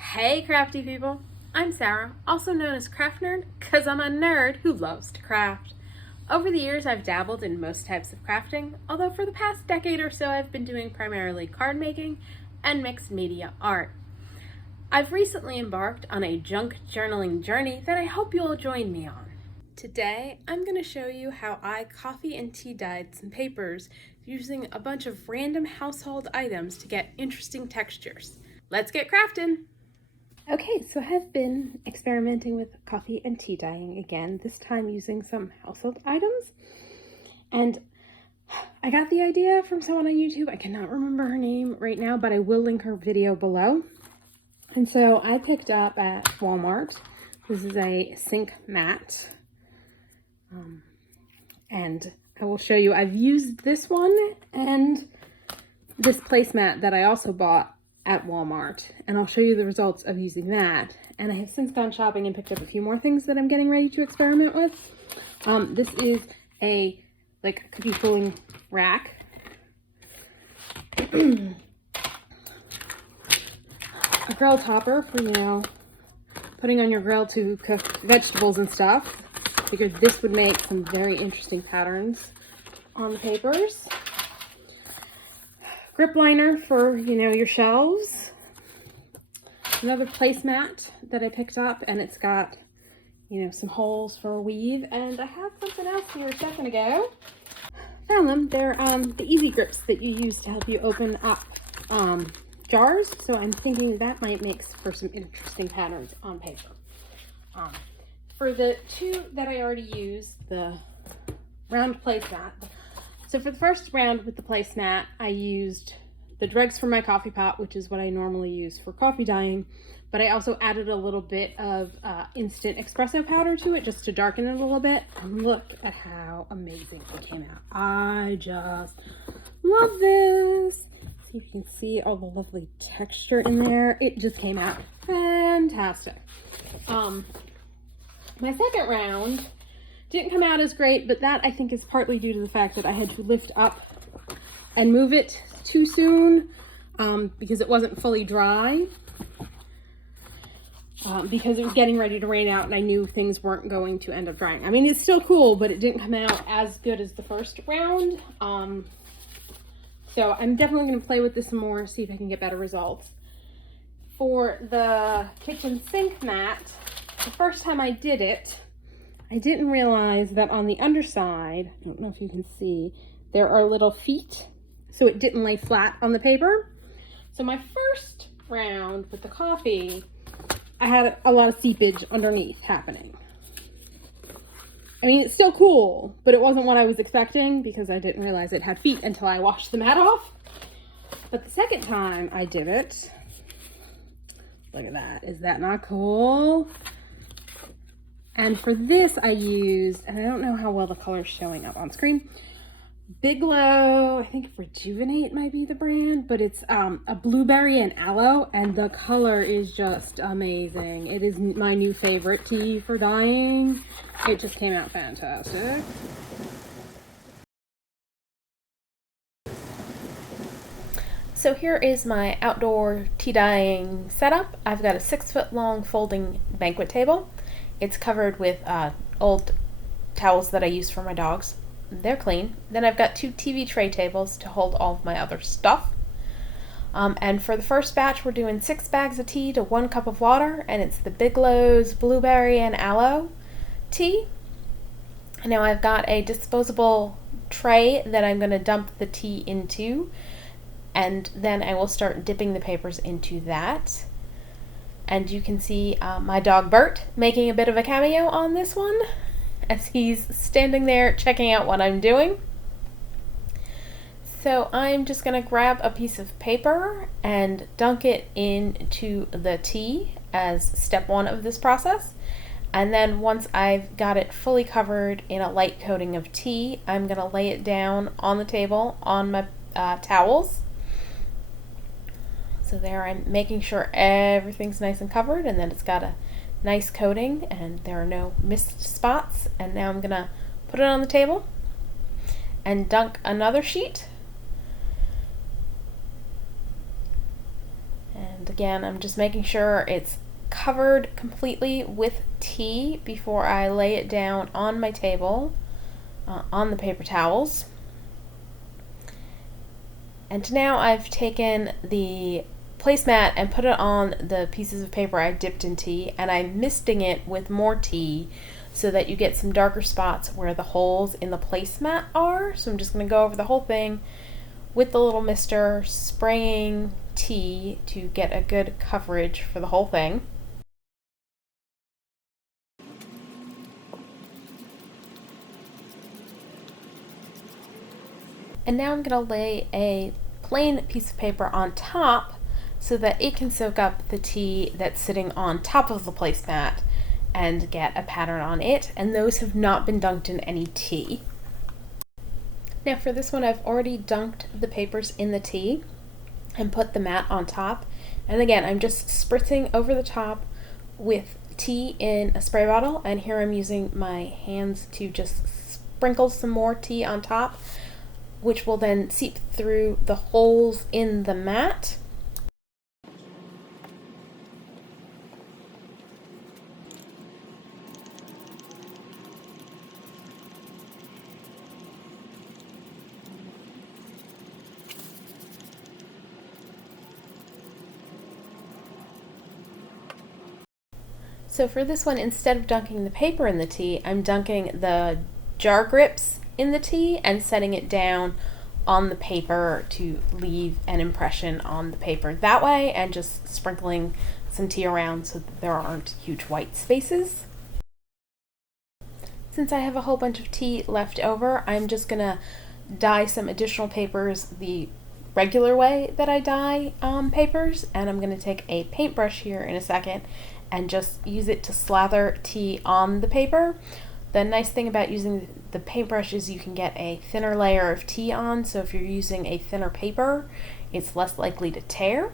Hey crafty people, I'm Sarah, also known as Craft Nerd, because I'm a nerd who loves to craft. Over the years I've dabbled in most types of crafting, although for the past decade or so I've been doing primarily card making and mixed media art. I've recently embarked on a junk journaling journey that I hope you'll join me on. Today I'm going to show you how I coffee and tea dyed some papers using a bunch of random household items to get interesting textures. Let's get crafting! Okay, so I have been experimenting with coffee and tea dyeing again, this time using some household items. And I got the idea from someone on YouTube. I cannot remember her name right now, but I will link her video below. And so I picked up at Walmart. This is a sink mat. And I will show you, I've used this one and this placemat that I also bought at Walmart, and I'll show you the results of using that. And I have since gone shopping and picked up a few more things that I'm getting ready to experiment with. This is a cookie pulling rack. A grill topper for, putting on your grill to cook vegetables and stuff. Figured this would make some very interesting patterns on the papers. Grip liner for, your shelves. Another placemat that I picked up, and it's got, some holes for a weave. And I had something else here a second ago. Found them. They're the easy grips that you use to help you open up jars. So I'm thinking that might make for some interesting patterns on paper. For the two that I already used, the round placemat. So for the first round with the placemat, I used the dregs from my coffee pot, which is what I normally use for coffee dyeing, but I also added a little bit of instant espresso powder to it just to darken it a little bit. And look at how amazing it came out. I just love this. See if you can see all the lovely texture in there. It just came out fantastic. My second round didn't come out as great, but that I think is partly due to the fact that I had to lift up and move it too soon because it wasn't fully dry. Because it was getting ready to rain out and I knew things weren't going to end up drying. I mean, it's still cool, but it didn't come out as good as the first round. So I'm definitely going to play with this some more, see if I can get better results. For the kitchen sink mat, the first time I did it, I didn't realize that on the underside, I don't know if you can see, there are little feet, so it didn't lay flat on the paper. So my first round with the coffee, I had a lot of seepage underneath happening. I mean, it's still cool, but it wasn't what I was expecting because I didn't realize it had feet until I washed the mat off. But the second time I did it, look at that. Is that not cool? And for this I used, and I don't know how well the color is showing up on screen, Biglow, I think Rejuvenate might be the brand, but it's a blueberry and aloe, and the color is just amazing. It is my new favorite tea for dyeing. It just came out fantastic. So here is my outdoor tea dyeing setup. I've got a 6-foot long folding banquet table. It's covered with old towels that I use for my dogs. They're clean. Then I've got 2 TV tray tables to hold all of my other stuff. And for the first batch, we're doing 6 bags of tea to 1 cup of water, and it's the Biglow's blueberry and aloe tea. Now I've got a disposable tray that I'm going to dump the tea into, and then I will start dipping the papers into that. And you can see my dog Bert making a bit of a cameo on this one as he's standing there checking out what I'm doing. So I'm just going to grab a piece of paper and dunk it into the tea as step 1 of this process. And then once I've got it fully covered in a light coating of tea, I'm going to lay it down on the table on my towels. So there I'm making sure everything's nice and covered and that it's got a nice coating and there are no mist spots. And now I'm going to put it on the table and dunk another sheet. And And again, I'm just making sure it's covered completely with tea before I lay it down on my table, on the paper towels. And now I've taken the placemat and put it on the pieces of paper I dipped in tea, and I'm misting it with more tea so that you get some darker spots where the holes in the placemat are. So I'm just going to go over the whole thing with the little mister, spraying tea to get a good coverage for the whole thing. And now I'm going to lay a plain piece of paper on top so that it can soak up the tea that's sitting on top of the placemat and get a pattern on it. And those have not been dunked in any tea. Now for this one, I've already dunked the papers in the tea and put the mat on top. And again, I'm just spritzing over the top with tea in a spray bottle. And here I'm using my hands to just sprinkle some more tea on top, which will then seep through the holes in the mat. So for this one, instead of dunking the paper in the tea, I'm dunking the jar grips in the tea and setting it down on the paper to leave an impression on the paper that way, and just sprinkling some tea around so that there aren't huge white spaces. Since I have a whole bunch of tea left over, I'm just gonna dye some additional papers the regular way that I dye papers, and I'm gonna take a paintbrush here in a second and just use it to slather tea on the paper. The nice thing about using the paintbrush is you can get a thinner layer of tea on, so if you're using a thinner paper, it's less likely to tear.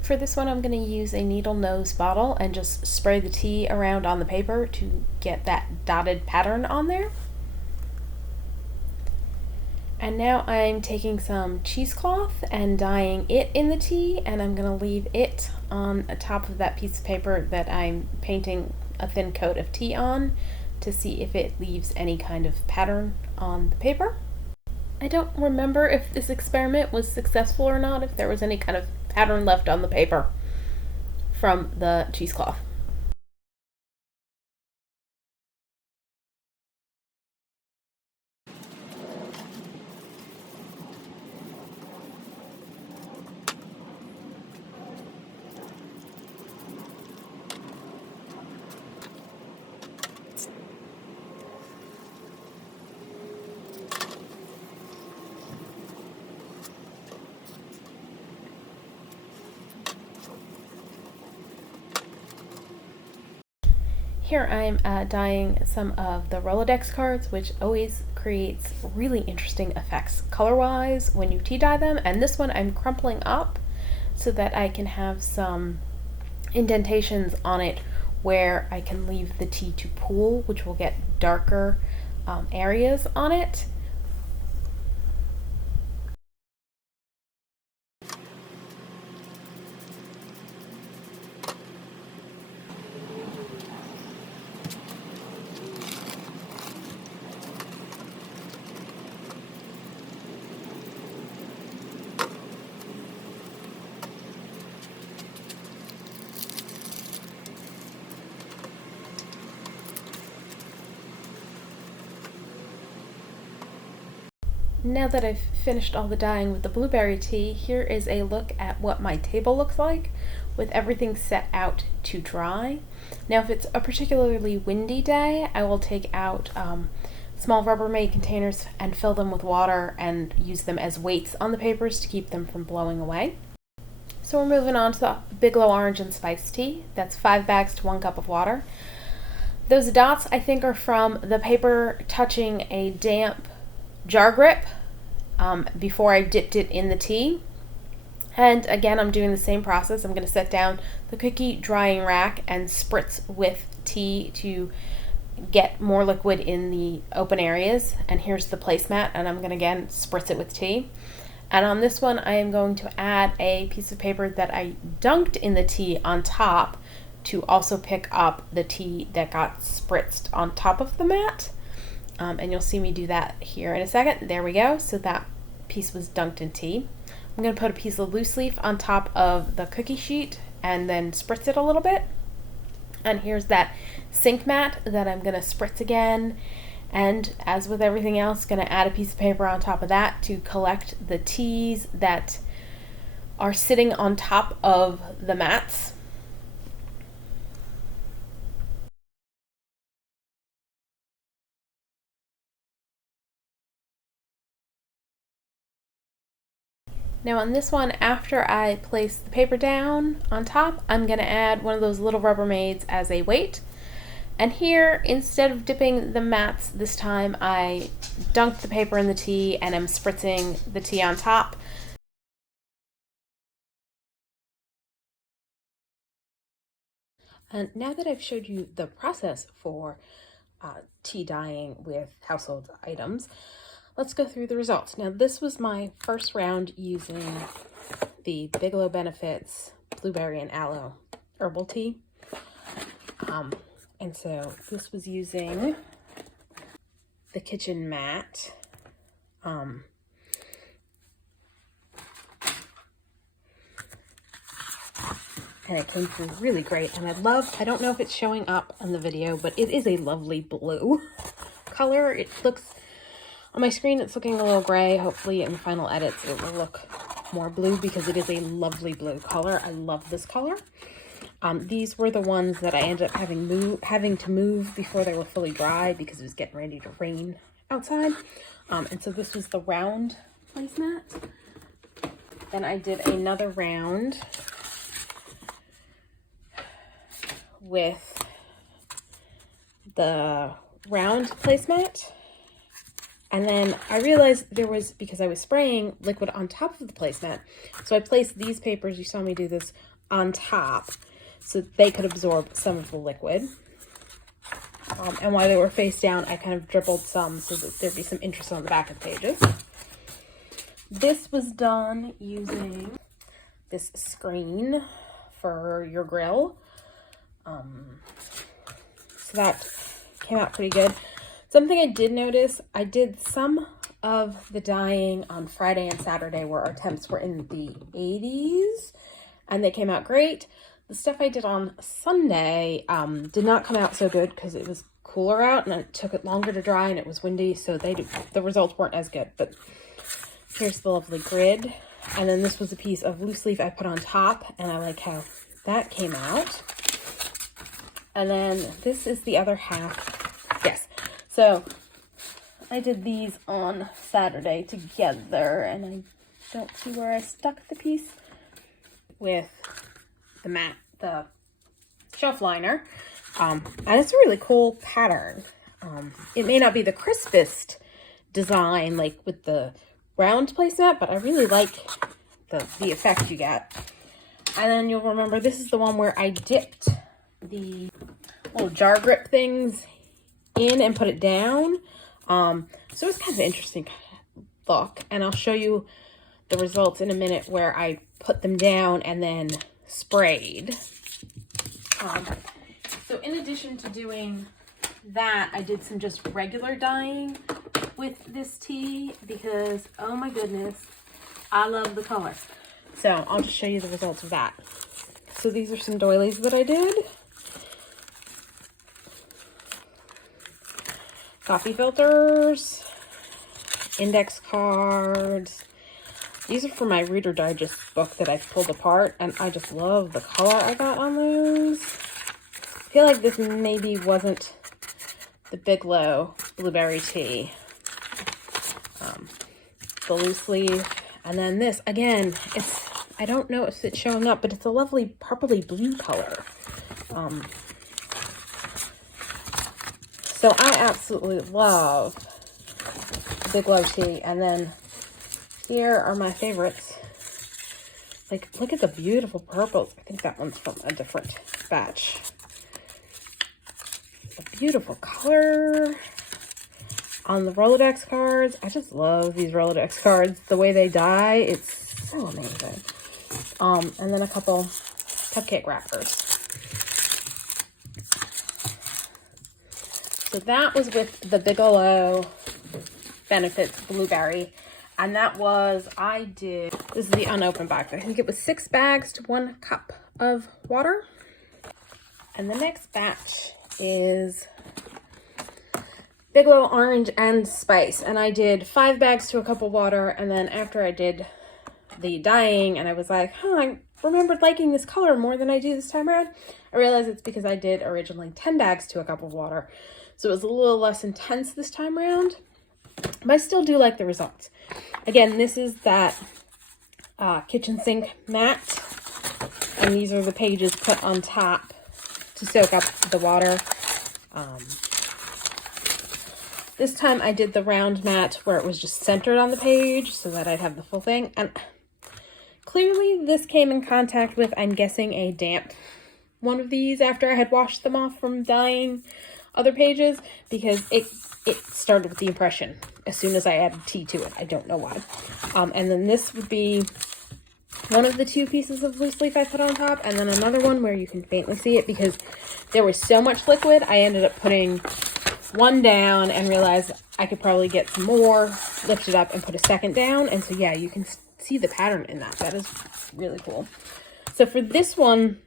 For this one, I'm going to use a needle nose bottle and just spray the tea around on the paper to get that dotted pattern on there. And now I'm taking some cheesecloth and dyeing it in the tea, and I'm going to leave it on the top of that piece of paper that I'm painting a thin coat of tea on to see if it leaves any kind of pattern on the paper. I don't remember if this experiment was successful or not, if there was any kind of pattern left on the paper from the cheesecloth. Here I'm dyeing some of the Rolodex cards, which always creates really interesting effects color-wise when you tea dye them, and this one I'm crumpling up so that I can have some indentations on it where I can leave the tea to pool, which will get darker areas on it. Now that I've finished all the dyeing with the blueberry tea, here is a look at what my table looks like with everything set out to dry. Now if it's a particularly windy day, I will take out small Rubbermaid containers and fill them with water and use them as weights on the papers to keep them from blowing away. So we're moving on to the Biglow Orange and Spice Tea. That's 5 bags to 1 cup of water. Those dots I think are from the paper touching a damp jar grip before I dipped it in the tea. And again, I'm doing the same process. I'm going to set down the cookie drying rack and spritz with tea to get more liquid in the open areas. And here's the placemat, and I'm going to again spritz it with tea. And on this one, I am going to add a piece of paper that I dunked in the tea on top to also pick up the tea that got spritzed on top of the mat. And you'll see me do that here in a second. There we go. So that piece was dunked in tea. I'm going to put a piece of loose leaf on top of the cookie sheet and then spritz it a little bit. And here's that sink mat that I'm going to spritz again. And as with everything else, going to add a piece of paper on top of that to collect the teas that are sitting on top of the mats. Now on this one, after I place the paper down on top, I'm going to add one of those little Rubbermaids as a weight. And here, instead of dipping the mats this time, I dunked the paper in the tea and I'm spritzing the tea on top. And now that I've showed you the process for tea dyeing with household items, let's go through the results. Now, this was my first round using the Biglow Benefits Blueberry and Aloe Herbal Tea. And so this was using the kitchen mat. And it came through really great. And I don't know if it's showing up on the video, but it is a lovely blue color. It looks, on my screen, it's looking a little gray. Hopefully in the final edits, it will look more blue because it is a lovely blue color. I love this color. These were the ones that I ended up having to move before they were fully dry because it was getting ready to rain outside. And so this was the round placemat. Then I did another round with the round placemat. And then I realized there was, because I was spraying liquid on top of the placemat, so I placed these papers, you saw me do this, on top so they could absorb some of the liquid. And while they were face down, I kind of dribbled some so that there'd be some interest on the back of the pages. This was done using this screen for your grill. So that came out pretty good. Something I did notice, I did some of the dyeing on Friday and Saturday where our temps were in the 80s and they came out great. The stuff I did on Sunday did not come out so good because it was cooler out and it took it longer to dry and it was windy, so the results weren't as good. But here's the lovely grid. And then this was a piece of loose leaf I put on top, and I like how that came out. And then this is the other half. Yes. So I did these on Saturday together, and I don't see where I stuck the piece with the mat, the shelf liner. And it's a really cool pattern. It may not be the crispest design like with the round placemat, but I really like the effect you get. And then you'll remember this is the one where I dipped the little jar grip things in and put it down. So it's kind of an interesting look, and I'll show you the results in a minute where I put them down and then sprayed. So in addition to doing that, I did some just regular dyeing with this tea because, oh my goodness, I love the color. So I'll just show you the results of that. So these are some doilies that I did. Coffee filters, index cards. These are for my Reader Digest book that I've pulled apart, and I just love the color I got on those. I feel like this maybe wasn't the Biglow blueberry tea. The loose leaf. And then this, again, it's, I don't know if it's showing up, but it's a lovely purpley blue color. So I absolutely love Biglow tea. And then here are my favorites. Like, look at the beautiful purples. I think that one's from a different batch. A beautiful color on the Rolodex cards. I just love these Rolodex cards. The way they dye, it's so amazing. And then a couple cupcake wrappers. So that was with the Biglow Benefits Blueberry. And that was, this is the unopened box. I think it was 6 bags to 1 cup of water. And the next batch is Biglow Orange and Spice. And I did 5 bags to a cup of water. And then after I did the dyeing and I was like, I remembered liking this color more than I do this time around. I realized it's because I did originally 10 bags to a cup of water. So it was a little less intense this time around. But I still do like the results. Again, this is that kitchen sink mat. And these are the pages put on top to soak up the water. This time I did the round mat where it was just centered on the page so that I'd have the full thing. And clearly this came in contact with, I'm guessing, a damp one of these after I had washed them off from dyeing other pages, because it started with the impression as soon as I added tea to it. I don't know why. And then this would be one of the 2 pieces of loose leaf I put on top, and then another one where you can faintly see it because there was so much liquid. I ended up putting one down and realized I could probably get some more, lift it up and put a second down. And so yeah, you can see the pattern in that. That is really cool. So for this one,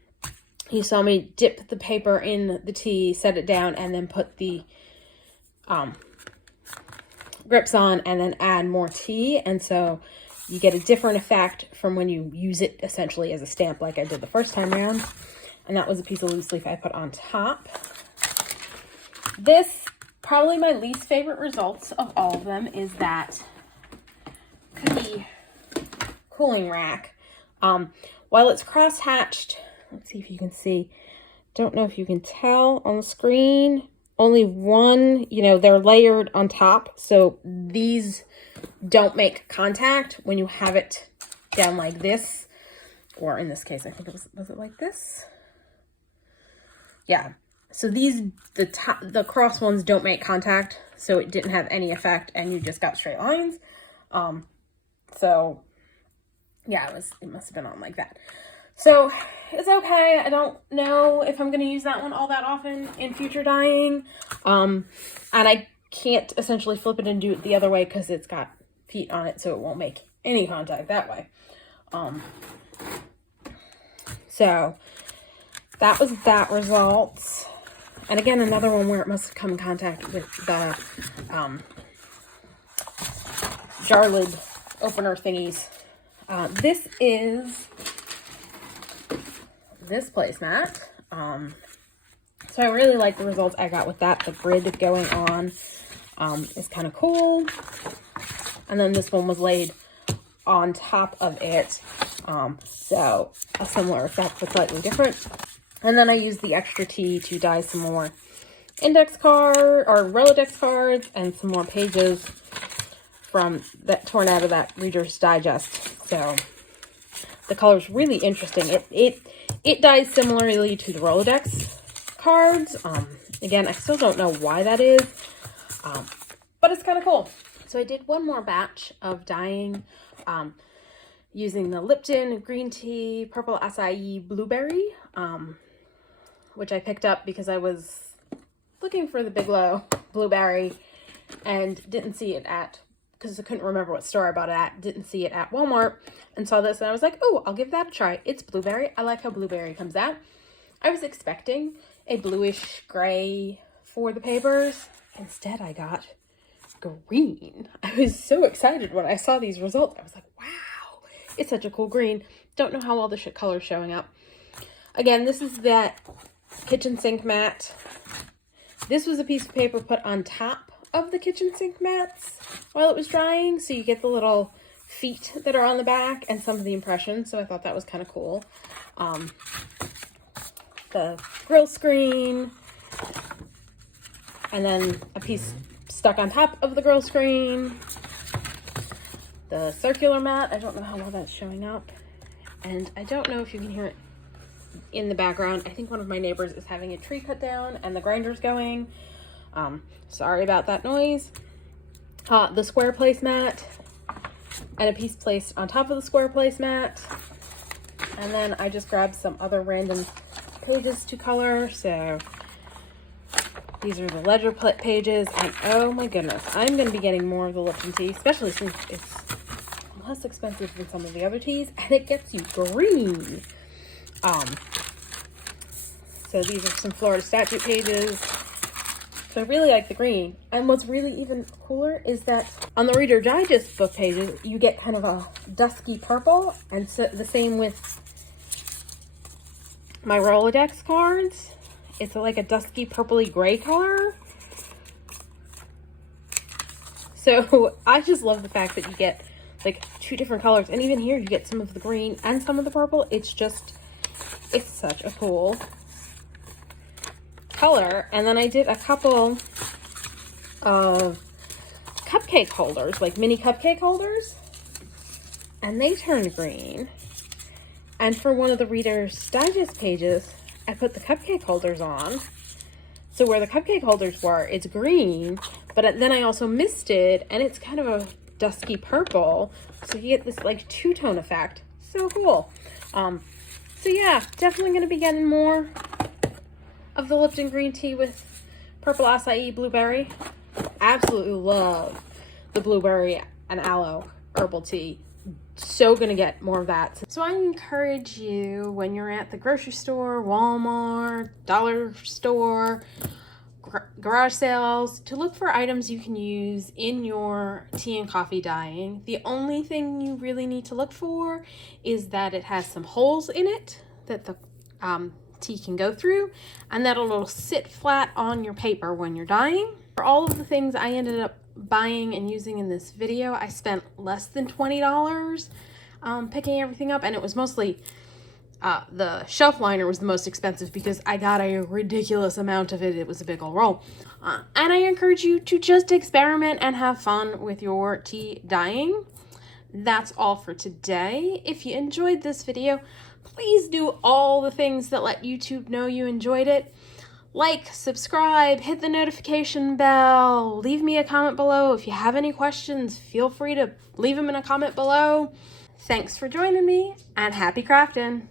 you saw me dip the paper in the tea, set it down, and then put the grips on and then add more tea. And so you get a different effect from when you use it essentially as a stamp like I did the first time around. And that was a piece of loose leaf I put on top. This, probably my least favorite results of all of them, is that cookie cooling rack. While it's cross-hatched, let's see if you can see. Don't know if you can tell on the screen. Only one, they're layered on top. So these don't make contact when you have it down like this. Or in this case, I think it was it like this? Yeah. So these, the cross ones don't make contact. So it didn't have any effect and you just got straight lines. So yeah, it must have been on like that. So it's okay. I don't know if I'm going to use that one all that often in future dyeing. And I can't essentially flip it and do it the other way because it's got feet on it, so it won't make any contact that way. So that was that result. And again, another one where it must have come in contact with the jar lid opener thingies. This is this placemat. So I really like the results I got with that. The grid going on is kind of cool. And then this one was laid on top of it. So a similar effect but slightly different. And then I used the extra tea to dye some more index card or Rolodex cards and some more pages from that torn out of that Reader's Digest. So the color's really interesting. It dyes similarly to the Rolodex cards. Again, I still don't know why that is, but it's kind of cool. So I did one more batch of dyeing using the Lipton green tea purple acai blueberry, which I picked up because I was looking for the Biglow blueberry and didn't see it because I couldn't remember what store I bought it at, didn't see it at Walmart, and saw this and I was like, oh, I'll give that a try. It's blueberry. I like how blueberry comes out. I was expecting a bluish gray for the papers. Instead, I got green. I was so excited when I saw these results. I was like, wow, it's such a cool green. Don't know how all the color is showing up. Again, this is that kitchen sink mat. This was a piece of paper put on top of the kitchen sink mats while it was drying, so you get the little feet that are on the back and some of the impressions, so I thought that was kind of cool. The grill screen, and then a piece stuck on top of the grill screen. The circular mat, I don't know how well that's showing up. And I don't know if you can hear it in the background. I think one of my neighbors is having a tree cut down and the grinder's going. Sorry about that noise. The square placemat and a piece placed on top of the square placemat. And then I just grabbed some other random pages to color. So these are the ledger pages, and oh my goodness, I'm going to be getting more of the Lipton tea, especially since it's less expensive than some of the other teas, and it gets you green. So these are some Florida statute pages. So I really like the green. And what's really even cooler is that on the Reader Digest book pages, you get kind of a dusky purple, and so the same with my Rolodex cards. It's like a dusky purpley gray color. So I just love the fact that you get like 2 different colors, and even here you get some of the green and some of the purple. It's such a cool color. And then I did a couple of cupcake holders, like mini cupcake holders, and they turned green. And for one of the Reader's Digest pages, I put the cupcake holders on. So where the cupcake holders were, it's green, but then I also misted, and it's kind of a dusky purple. So you get this like 2-tone effect. So cool. So yeah, definitely going to be getting more of the Lipton green tea with purple acai blueberry. Absolutely love the blueberry and aloe herbal tea. So gonna get more of that. So I encourage you, when you're at the grocery store, Walmart, dollar store, garage sales, to look for items you can use in your tea and coffee dyeing. The only thing you really need to look for is that it has some holes in it that the tea can go through, and that it'll sit flat on your paper when you're dyeing. For all of the things I ended up buying and using in this video, I spent less than $20 picking everything up, and it was mostly the shelf liner was the most expensive because I got a ridiculous amount of it. It was a big old roll. And I encourage you to just experiment and have fun with your tea dyeing. That's all for today. If you enjoyed this video, please do all the things that let YouTube know you enjoyed it. Like, subscribe, hit the notification bell, leave me a comment below. If you have any questions, feel free to leave them in a comment below. Thanks for joining me, and happy crafting!